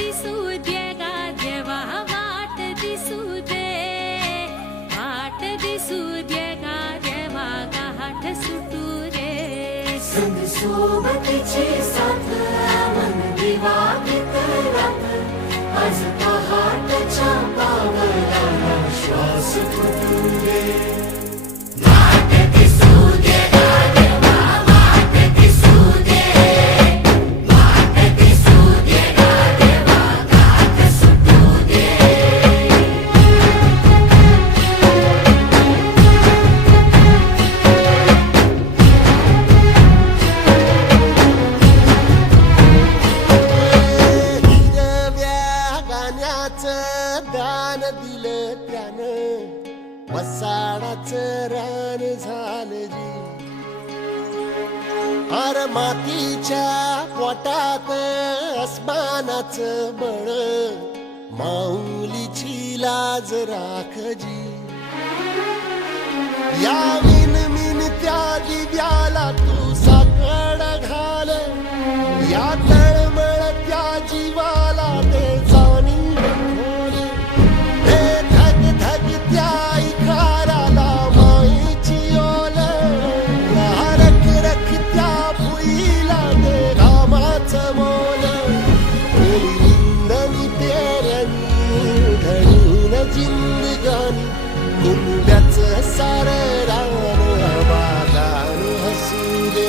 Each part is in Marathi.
दिसू दे गा देवा वाट दिसू दे, वाट दिसू दे गा देवा गाठ सुटू रे. संग सोबतीची साथ मन दिवा वितरात, आज पहाटच्या पावलाला श्वास फुटू दे. वाट दिसू दे गा देवा वाट दिसू दे, वाट दिसू दे गा देवा गाठ सुटू दे. दान दिलं त्यानं, वसाडाचं रान झालं जी. अर मातीच्या पोटात अस्मानाचं बळ, माऊलीची लाज राख जी. या मिन त्या दिव्याला तू साकड घाल, या तळमळत्या जीवाला ते जाणी खोल. हे धग धग त्या इकाराला माईची ओल, या रख रख त्या भुईला दे कामाचं मोल. निंदनी पेरणी घडून जिंदगानी, कुंब्याचं सारं रान आबादान हसू दे.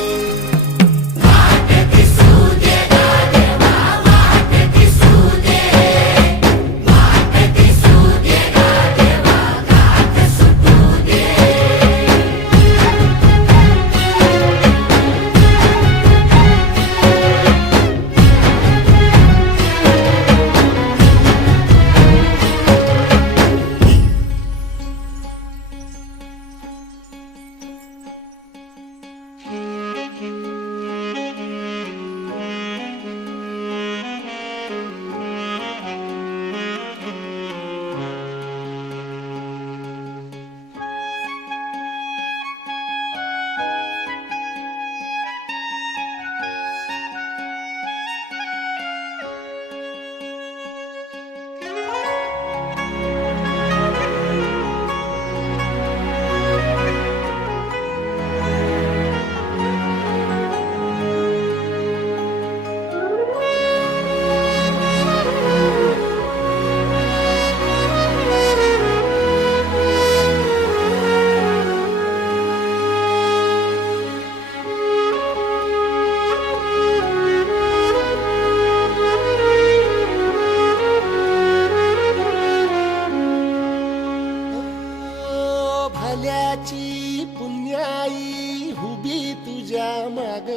भल्याची पुण्याई हुबी तुझ्या माग,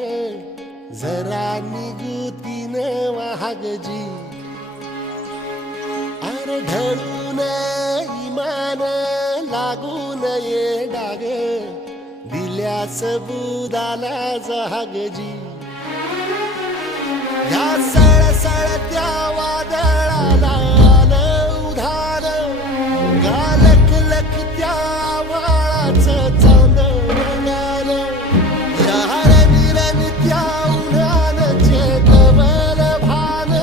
जरा निगुतीन वाहग जी. अरे ढळून इमान लागून ये डाग, दिल्यास बुदाला जहाग जी. या सळसळत्या वादळाला आलं उधार, गालक लख त्या वाळाचं चांदण आलं. या रनिरन त्या उन्हानचे कवल भान,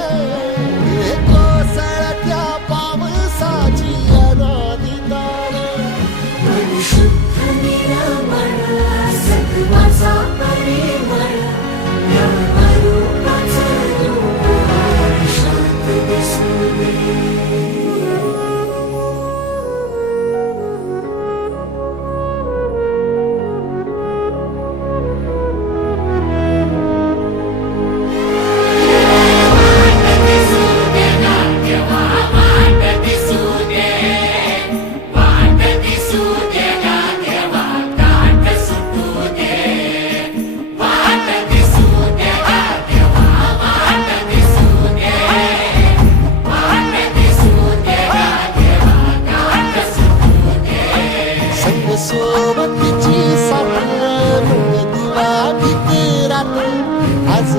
हे कोसळत्या पावसाची अनादी तान. मन शुद्ध निरामळ सत्वाचा परिमळ, या अरूपाचं रूप शांत दिसू दे. सोबतीची साथ दिवा भीती रात, आज